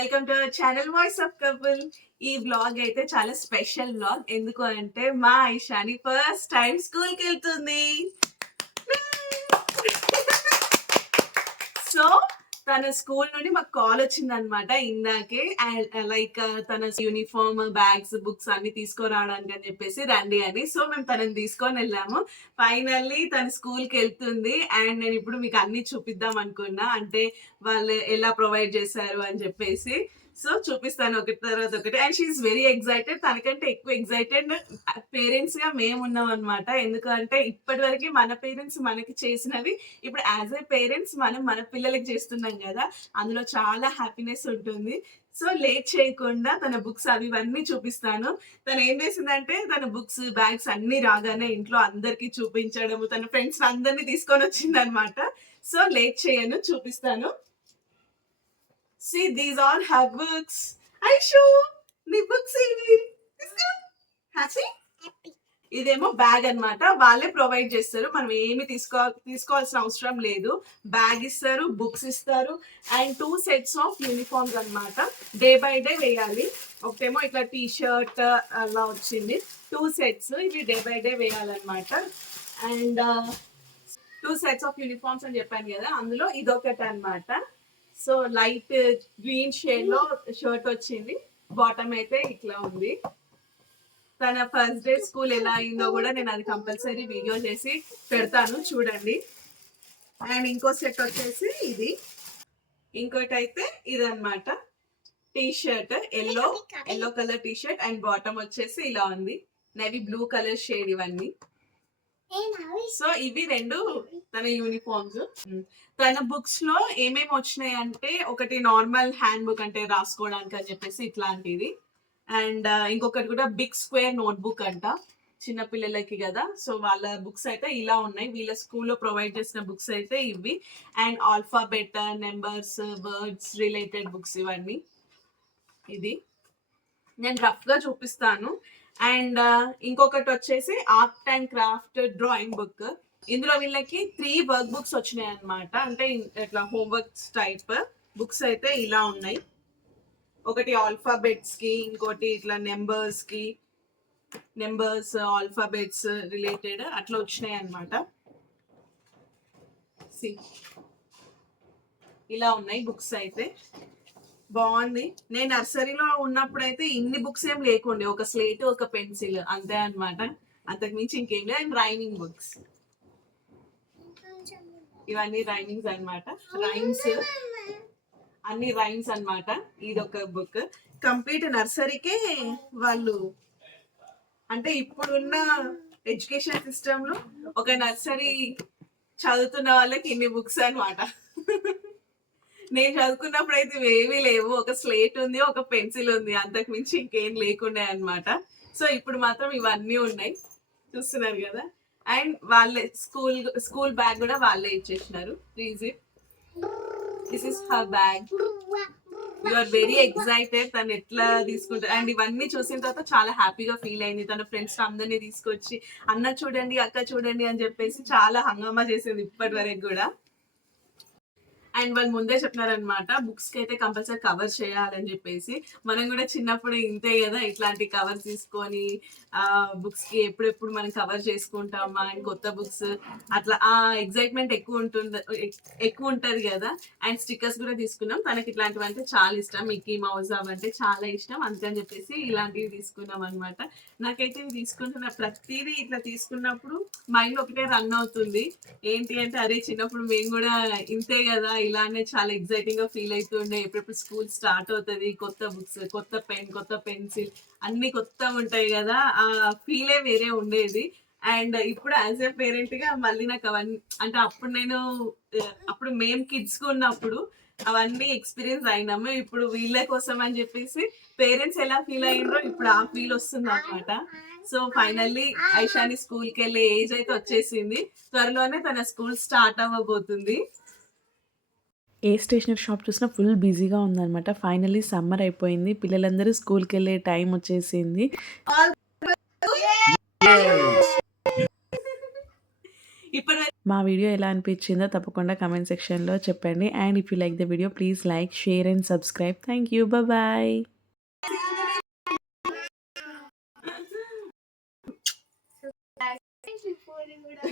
Welcome to our channel voice of couple. ఈ vlog అయితే చాలా స్పెషల్ వ్లాగ్. ఎందుకు అంటే మా ఐషాని ఫస్ట్ టైం స్కూల్ కి వెళ్తుంది. సో తన స్కూల్ నుండి మాకు కాల్ వచ్చింది అనమాట ఇందాకే. లైక్ తన యూనిఫామ్, బ్యాగ్స్, బుక్స్ అన్ని తీసుకురావడానికి అని చెప్పేసి రండి అని. సో మేము తనని తీసుకొని వెళ్ళాము. ఫైనల్లీ తన స్కూల్ కి వెళ్తుంది. అండ్ నేను ఇప్పుడు మీకు అన్ని చూపిద్దాం అనుకున్నా, అంటే వాళ్ళు ఎలా ప్రొవైడ్ చేశారు అని చెప్పేసి. సో చూపిస్తాను ఒకటి తర్వాత ఒకటి. And she is very excited. తనకంటే ఎక్కువ ఎక్సైటెడ్ పేరెంట్స్ గా మేము ఉన్నాం అనమాట. ఎందుకంటే ఇప్పటి వరకు మన పేరెంట్స్ మనకి చేసినవి ఇప్పుడు యాజ్ ఏ పేరెంట్స్ మనం మన పిల్లలకి చేస్తున్నాం కదా, అందులో చాలా హ్యాపీనెస్ ఉంటుంది. సో లేట్ చేయకుండా తన బుక్స్ అవి ఇవన్నీ చూపిస్తాను. తను ఏం చేసిందంటే తన బుక్స్, బ్యాగ్స్ అన్ని రాగానే ఇంట్లో అందరికి చూపించడము, తన ఫ్రెండ్స్ అందరినీ తీసుకొని వచ్చింది అనమాట. సో లేట్ చేయను, చూపిస్తాను. See, these are her books. Aishu, నీ బుక్స్ ఇవి. హ్యాపీ? ఇదేమో బ్యాగ్ అన్నమాట. వాళ్ళే ప్రొవైడ్ చేస్తారు, మనం ఏమి తీసుకోవాల్సిన అవసరం లేదు. బ్యాగ్ ఇస్తారు, బుక్స్ ఇస్తారు, అండ్ 2 sets ఆఫ్ యూనిఫామ్స్ అన్నమాట. డే బై డే వేయాలి. ఒకటేమో ఇట్లా టీ షర్ట్ అలా వచ్చింది. 2 sets ఇవి డే బై డే వేయాలన్నమాట. అండ్ 2 sets ఆఫ్ యూనిఫామ్స్ అని చెప్పాను కదా, అందులో ఇదొకటి అన్నమాట. సో లైట్ గ్రీన్ షేడ్ లో షర్ట్ వచ్చింది. బాటమ్ అయితే ఇట్లా ఉంది. తన ఫస్ట్ డే స్కూల్ ఎలా అయిందో కూడా నేను అది కంపల్సరీ వీడియో చేసి పెడతాను, చూడండి. అండ్ ఇంకో సెట్ వచ్చేసి ఇది. ఇంకోటి అయితే ఇదన్నమాట, T shirt, yellow colour T shirt. And bottom వచ్చేసి ఇలా ఉంది, నేవీ బ్లూ కలర్ షేడ్ ఇవన్నీ. సో ఇవి 2 తన యూనిఫామ్స్. తన బుక్స్ లో ఏమేమి వచ్చినాయి అంటే, ఒకటి నార్మల్ హ్యాండ్ బుక్, అంటే రాసుకోవడానికి అని చెప్పేసి ఇట్లాంటిది. అండ్ ఇంకొకటి కూడా బిగ్ స్క్వేర్ నోట్ బుక్ అంట, చిన్న పిల్లలకి కదా. సో వాళ్ళ బుక్స్ అయితే ఇలా ఉన్నాయి. వీళ్ళ స్కూల్లో ప్రొవైడ్ చేసిన బుక్స్ అయితే ఇవి. And alphabet, numbers, words related books ఇవన్నీ. ఇది నేను రఫ్ గా చూపిస్తాను. అండ్ ఇంకొకటి వచ్చేసి art and craft drawing book. ఇందులో వీళ్ళకి 3 వర్క్ బుక్స్ వచ్చినాయి అనమాట, అంటే ఇట్లా హోంవర్క్స్ టైప్ బుక్స్ అయితే ఇలా ఉన్నాయి. ఒకటి ఆల్ఫాబెట్స్ కి, ఇంకోటి ఇట్లా నెంబర్స్ ఆల్ఫాబెట్స్ రిలేటెడ్ అట్లా వచ్చినాయి అనమాట. ఇలా ఉన్నాయి బుక్స్ అయితే. బాగుంది. నేను నర్సరీలో ఉన్నప్పుడు అయితే ఇన్ని బుక్స్ ఏం లేకుండే, ఒక స్లేట్, ఒక పెన్సిల్ అంతే అనమాట. అంతకు మించి ఇంకేం లేదు. అండ్ రైమింగ్ బుక్స్, ఇవన్నీ రైమింగ్స్ అనమాట. అన్ని రైమ్స్ అనమాట. ఇదొక బుక్. కంప్లీట్ నర్సరీకే వాళ్ళు, అంటే ఇప్పుడున్న ఎడ్యుకేషన్ సిస్టమ్ లో ఒక నర్సరీ చదువుతున్న వాళ్ళకి ఇన్ని బుక్స్ అనమాట. నేను చదువుకున్నప్పుడు అయితే ఇవేమీ లేవు. ఒక స్లేట్ ఉంది, ఒక పెన్సిల్ ఉంది, అంతకు మించి ఇంకేం లేకుండే అనమాట. సో ఇప్పుడు మాత్రం ఇవన్నీ ఉన్నాయి, చూస్తున్నారు కదా. అండ్ వాళ్ళే స్కూల్ బ్యాగ్ కూడా వాళ్ళే ఇచ్చేసినారు. This is her bag. You are very excited తను ఎట్లా తీసుకుంటారు. అండ్ ఇవన్నీ చూసిన తర్వాత చాలా హ్యాపీగా ఫీల్ అయింది. తన ఫ్రెండ్స్ అందరినీ తీసుకొచ్చి అన్న చూడండి, అక్క చూడండి అని చెప్పేసి చాలా హంగామా చేసింది ఇప్పటి వరకు కూడా. అండ్ వాళ్ళు ముందే చెప్పినారనమాట, బుక్స్ కి అయితే కంపల్సరీ కవర్ చేయాలని చెప్పేసి. మనం కూడా చిన్నప్పుడు ఇంతే కదా, ఇట్లాంటి కవర్ తీసుకొని బుక్స్ కి ఎప్పుడెప్పుడు మనం కవర్ చేసుకుంటామా, అండ్ కొత్త బుక్స్ అట్లా ఆ ఎక్సైట్మెంట్ ఎక్కువ ఉంటది కదా. అండ్ స్టిక్కర్స్ కూడా తీసుకున్నాం. తనకి ఇట్లాంటివి అంటే చాలా ఇష్టం, మిక్కీ మౌజ్ అవంటే చాలా ఇష్టం, అందుకని చెప్పేసి ఇలాంటివి తీసుకున్నాం అనమాట. నాకైతే ఇవి తీసుకుంటున్న ప్రతిదీ ఇట్లా తీసుకున్నప్పుడు మైండ్ ఒకటే రన్ అవుతుంది. ఏంటి అంటే, అరే చిన్నప్పుడు మేము కూడా ఇంతే కదా, ఇలానే చాలా ఎక్సైటింగ్ గా ఫీల్ అవుతుండే. ఎప్పుడెప్పుడు స్కూల్ స్టార్ట్ అవుతుంది, కొత్త బుక్స్, కొత్త పెన్, కొత్త పెన్సిల్ అన్ని కొత్తగా ఉంటాయి కదా, ఆ ఫీలే వేరే ఉండేది. అండ్ ఇప్పుడు యాజ్ ఏ పేరెంట్ గా మళ్ళీ నాకు అవన్నీ, అంటే అప్పుడు మేము కిడ్స్ గా ఉన్నప్పుడు అవన్నీ ఎక్స్పీరియన్స్ అయినాము. ఇప్పుడు వీళ్ళ కోసం అని చెప్పేసి పేరెంట్స్ ఎలా ఫీల్ అయ్యిండ్రో ఇప్పుడు ఆ ఫీల్ వస్తుంది అనమాట. సో ఫైనల్లీ ఐషాని స్కూల్ కి వెళ్ళే ఏజ్ అయితే వచ్చేసింది. త్వరలోనే తన స్కూల్ స్టార్ట్ అవ్వబోతుంది. ఏ స్టేషనరీ షాప్ చూసినా ఫుల్ బిజీగా ఉందన్నమాట. ఫైనల్లీ సమ్మర్ అయిపోయింది, పిల్లలందరూ స్కూల్కి వెళ్ళే టైం వచ్చేసింది. మా వీడియో ఎలా అనిపించిందో తప్పకుండా కామెంట్ సెక్షన్‌లో చెప్పండి. And if you like the video please like, share and subscribe. Thank you. Bye. Phone కూడా